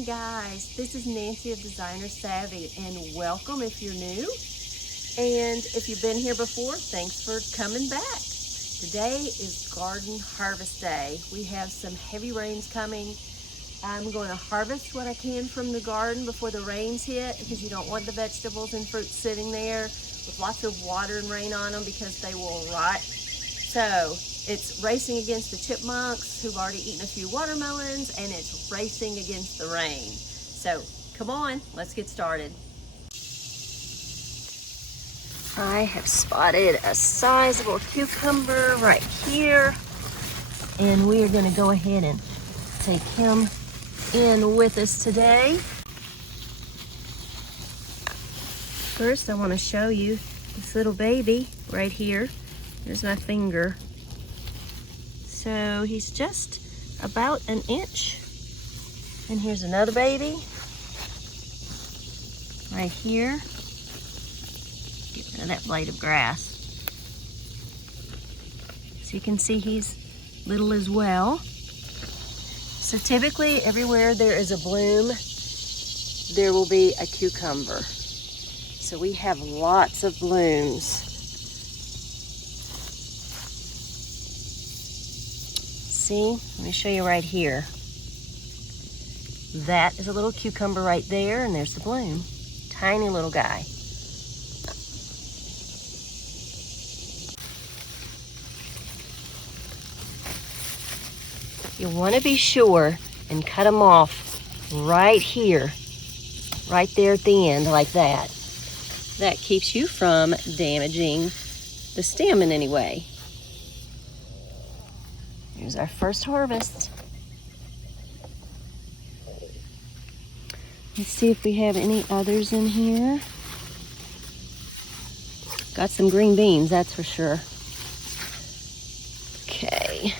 morning, guys. This is Nancy of Designer Savvy, and welcome if you're new. And if you've been here before, thanks for coming back. Today is Garden Harvest Day. We have some heavy rains coming. I'm going to harvest what I can from the garden before the rains hit, because you don't want the vegetables and fruits sitting there with lots of water and rain on them, because they will rot. So it's racing against the chipmunks who've already eaten a few watermelons, and it's racing against the rain. So come on, let's get started. I have spotted a sizable cucumber right here, and we are going to go ahead and take him in with us today. First, I want to show you this little baby right here. There's my finger. So he's just about an inch. And here's another baby right here. Get rid of that blade of grass. So you can see he's little as well. So typically everywhere there is a bloom, there will be a cucumber. So we have lots of blooms. See, let me show you right here. That is a little cucumber right there, and there's the bloom. Tiny little guy. You want to be sure and cut them off right here, right there at the end, like that. That keeps you from damaging the stem in any way. Here's our first harvest. Let's see if we have any others in here. Got some green beans, that's for sure. Okay.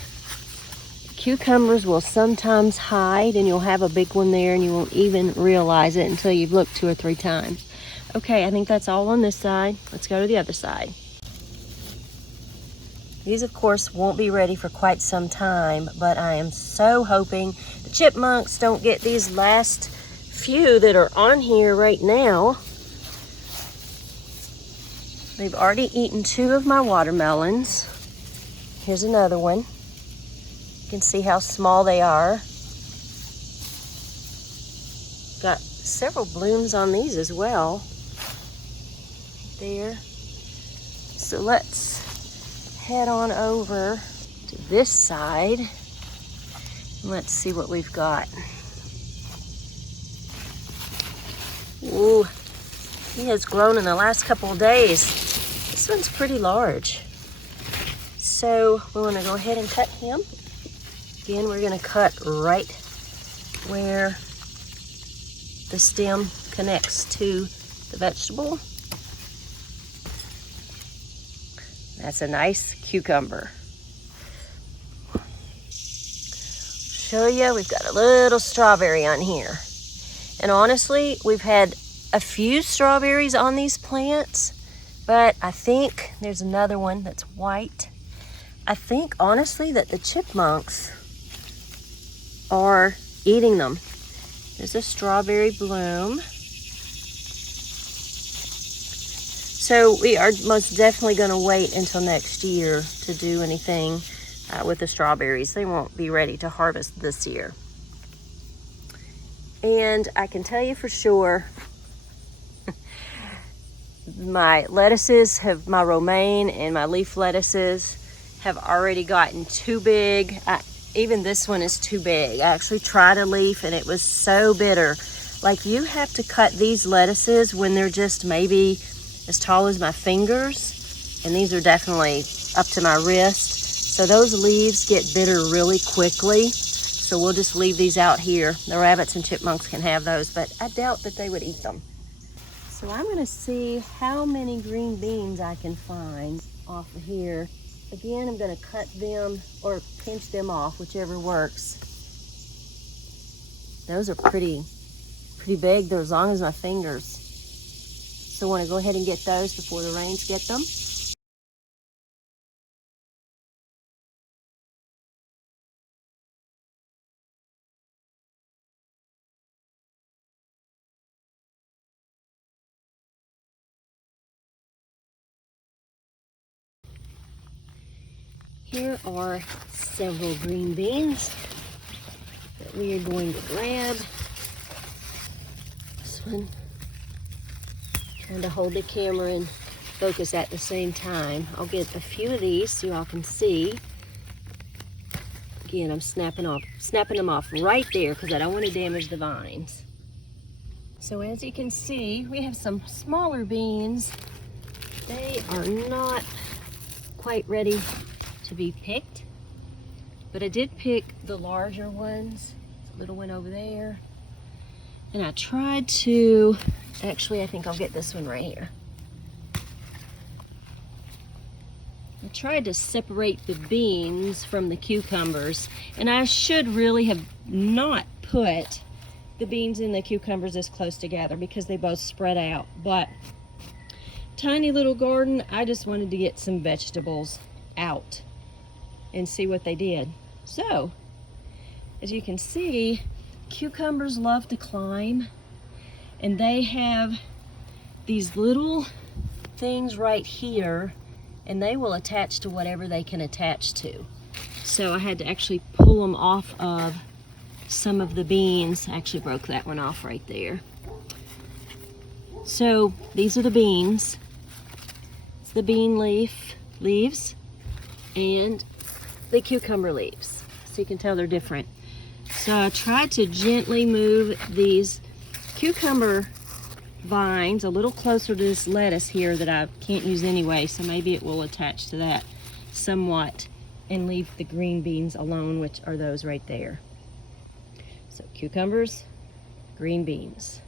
Cucumbers will sometimes hide, and you'll have a big one there and you won't even realize it until you've looked 2 or 3 times. Okay, I think that's all on this side. Let's go to the other side. These, of course, won't be ready for quite some time, but I am so hoping the chipmunks don't get these last few that are on here right now. They've already eaten 2 of my watermelons. Here's another one. You can see how small they are. Got several blooms on these as well. There. So let's head on over to this side. Let's see what we've got. Ooh, he has grown in the last couple of days. This one's pretty large. So we want to go ahead and cut him. Again, we're going to cut right where the stem connects to the vegetable. That's a nice cucumber. Show you, we've got a little strawberry on here. And honestly, we've had a few strawberries on these plants, but I think there's another one that's white. I think, honestly, that the chipmunks are eating them. There's a strawberry bloom. So we are most definitely going to wait until next year to do anything with the strawberries. They won't be ready to harvest this year. And I can tell you for sure, my lettuces my romaine and my leaf lettuces have already gotten too big. Even this one is too big. I actually tried a leaf and it was so bitter. Like, you have to cut these lettuces when they're just maybe as tall as my fingers, and these are definitely up to my wrist. So those leaves get bitter really quickly. So we'll just leave these out here. The rabbits and chipmunks can have those, but I doubt that they would eat them. So I'm gonna see how many green beans I can find off of here. Again, I'm gonna cut them or pinch them off, whichever works. Those are pretty big. They're as long as my fingers. So I wanna go ahead and get those before the rains get them. Here are several green beans that we are going to grab. This one, trying to hold the camera and focus at the same time. I'll get a few of these so y'all can see. Again, I'm snapping them off right there because I don't want to damage the vines. So as you can see, we have some smaller beans. They are not quite ready to be picked, but I did pick the larger ones. There's a little one over there. And I tried to, actually I think I'll get this one right here. I tried to separate the beans from the cucumbers, and I should really have not put the beans and the cucumbers this close together because they both spread out. But tiny little garden, I just wanted to get some vegetables out and see what they did. So, as you can see, cucumbers love to climb, and they have these little things right here, and they will attach to whatever they can attach to. So I had to actually pull them off of some of the beans. I actually broke that one off right there. So these are the beans. It's the bean leaves and the cucumber leaves. So you can tell they're different. So I tried to gently move these cucumber vines a little closer to this lettuce here that I can't use anyway, so maybe it will attach to that somewhat, and leave the green beans alone, which are those right there. So cucumbers, green beans.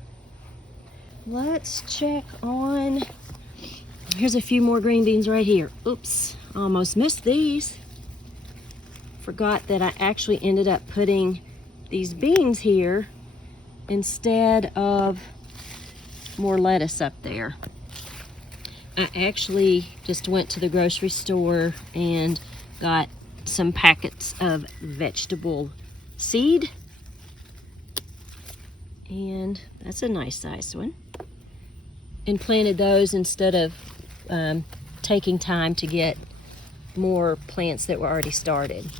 Let's check on, here's a few more green beans right here. Oops, almost missed these. Forgot that I actually ended up putting these beans here instead of more lettuce up there. I actually just went to the grocery store and got some packets of vegetable seed, and that's a nice sized one, and planted those instead of taking time to get more plants that were already started,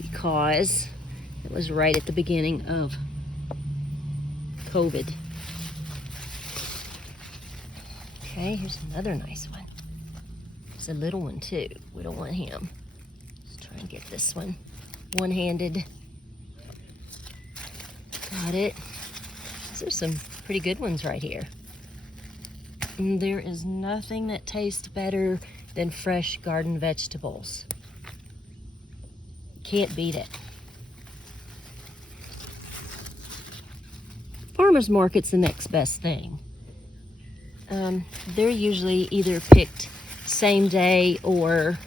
because it was right at the beginning of COVID. Okay, here's another nice one. It's a little one too. We don't want him. Let's try and get this one one-handed. Got it. These are some pretty good ones right here. And there is nothing that tastes better than fresh garden vegetables. Can't beat it. Farmer's market's the next best thing. They're usually either picked same day or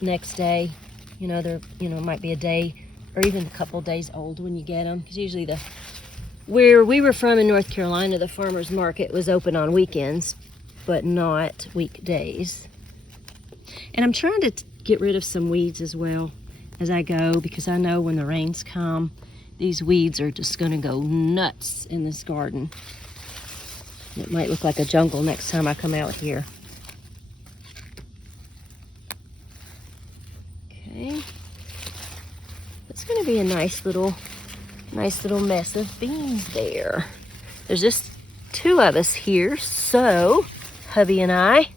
next day. You know, they're, it might be a day or even a couple days old when you get them. Because usually where we were from in North Carolina, the farmer's market was open on weekends, but not weekdays. And I'm trying to get rid of some weeds as well as I go, because I know when the rains come, these weeds are just gonna go nuts in this garden. It might look like a jungle next time I come out here. Okay. It's gonna be a nice little mess of beans there. There's just two of us here, so hubby and I.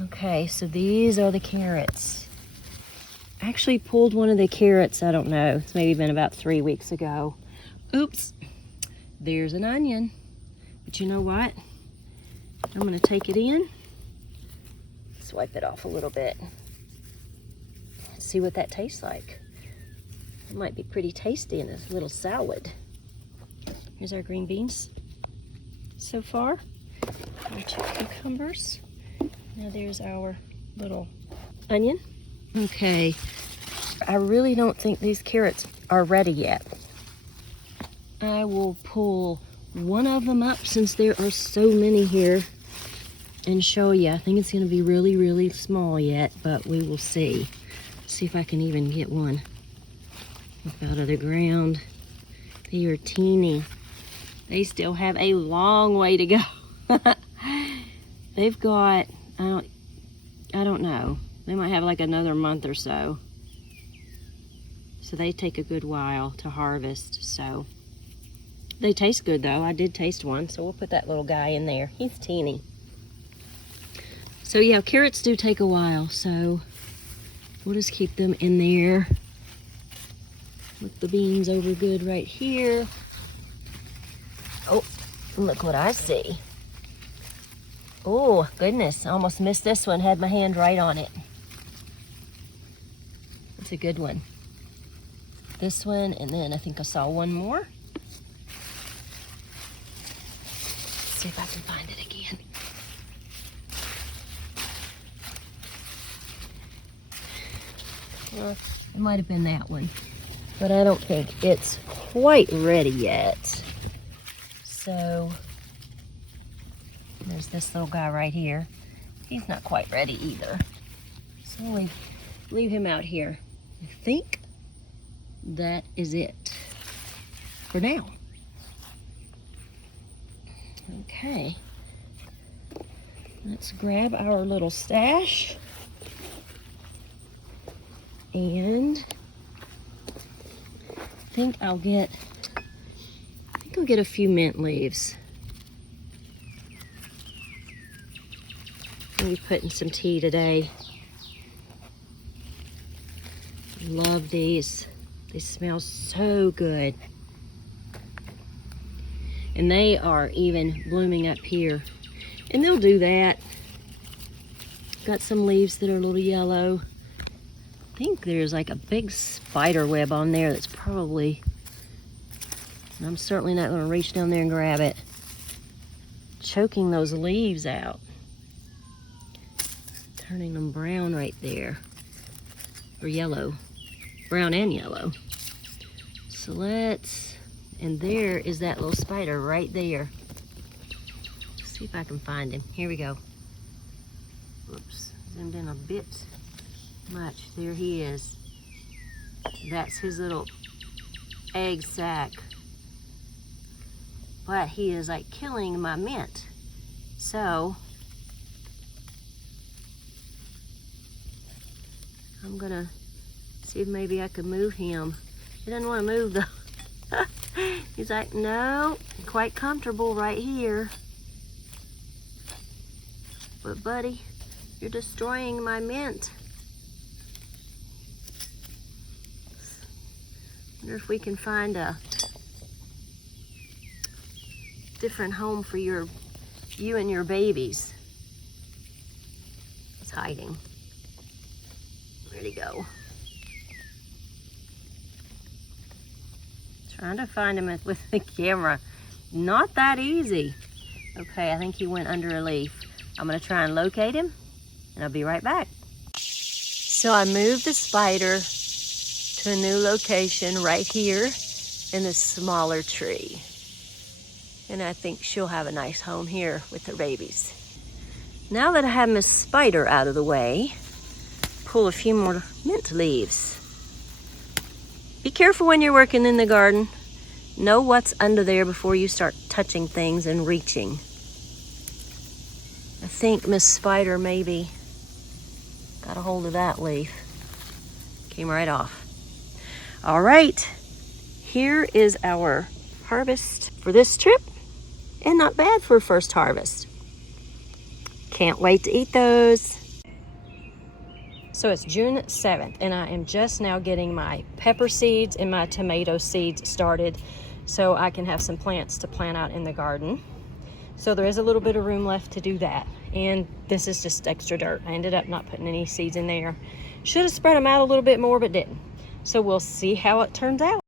Okay, so these are the carrots. I actually pulled one of the carrots, I don't know, it's maybe been about 3 weeks ago. Oops, there's an onion. But you know what? I'm gonna take it in, swipe it off a little bit. See what that tastes like. It might be pretty tasty in a little salad. Here's our green beans so far. Our 2 cucumbers. Now there's our little onion. Okay, I really don't think these carrots are ready yet. I will pull one of them up since there are so many here and show you. I think it's gonna be really, really small yet, but we will see. See if I can even get one up out of the ground. They are teeny. They still have a long way to go. they've got, I don't know. They might have like another month or so. So they take a good while to harvest. So they taste good though. I did taste one, so we'll put that little guy in there. He's teeny. So yeah, carrots do take a while, so we'll just keep them in there. Look the beans over good right here. Oh, look what I see. Oh, goodness, I almost missed this one. Had my hand right on it. It's a good one. This one, and then I think I saw one more. Let's see if I can find it again. Well, it might have been that one, but I don't think it's quite ready yet. So there's this little guy right here. He's not quite ready either. So we leave him out here. I think that is it for now. Okay, let's grab our little stash. And I think I'll get a few mint leaves. Maybe put in some tea today. Love these. They smell so good. And they are even blooming up here. And they'll do that. Got some leaves that are a little yellow. I think there's like a big spider web on there that's probably, and I'm certainly not going to reach down there and grab it, choking those leaves out, turning them brown right there, or yellow, brown and yellow. So let's, and there is that little spider right there. Let's see if I can find him. Here we go. Whoops, zoomed in a bit much. There he is. That's his little egg sac. But he is like killing my mint. So I'm gonna see if maybe I can move him. He doesn't want to move though. He's like, no, quite comfortable right here. But buddy, you're destroying my mint. Wonder if we can find a different home for you and your babies. He's hiding. Where'd he go? Trying to find him with the camera. Not that easy. Okay, I think he went under a leaf. I'm gonna try and locate him, and I'll be right back. So I moved the spider to a new location right here in this smaller tree. And I think she'll have a nice home here with her babies. Now that I have Miss Spider out of the way, pull a few more mint leaves. Be careful when you're working in the garden. Know what's under there before you start touching things and reaching. I think Miss Spider maybe got a hold of that leaf. Came right off. All right, here is our harvest for this trip, and not bad for a first harvest. Can't wait to eat those. So it's June 7th, and I am just now getting my pepper seeds and my tomato seeds started so I can have some plants to plant out in the garden. So there is a little bit of room left to do that, and this is just extra dirt. I ended up not putting any seeds in there. Should have spread them out a little bit more, but didn't. So we'll see how it turns out.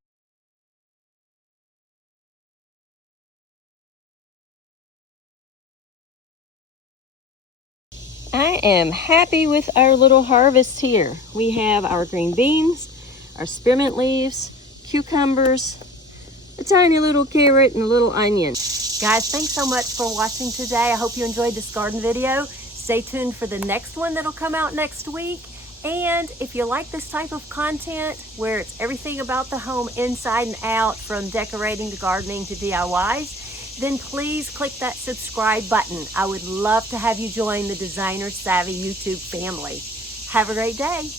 I am happy with our little harvest here. We have our green beans, our spearmint leaves, cucumbers, a tiny little carrot, and a little onion. Guys, thanks so much for watching today. I hope you enjoyed this garden video. Stay tuned for the next one that'll come out next week. And if you like this type of content where it's everything about the home inside and out, from decorating to gardening to DIYs, then please click that subscribe button. I would love to have you join the Designer Savvy YouTube family. Have a great day.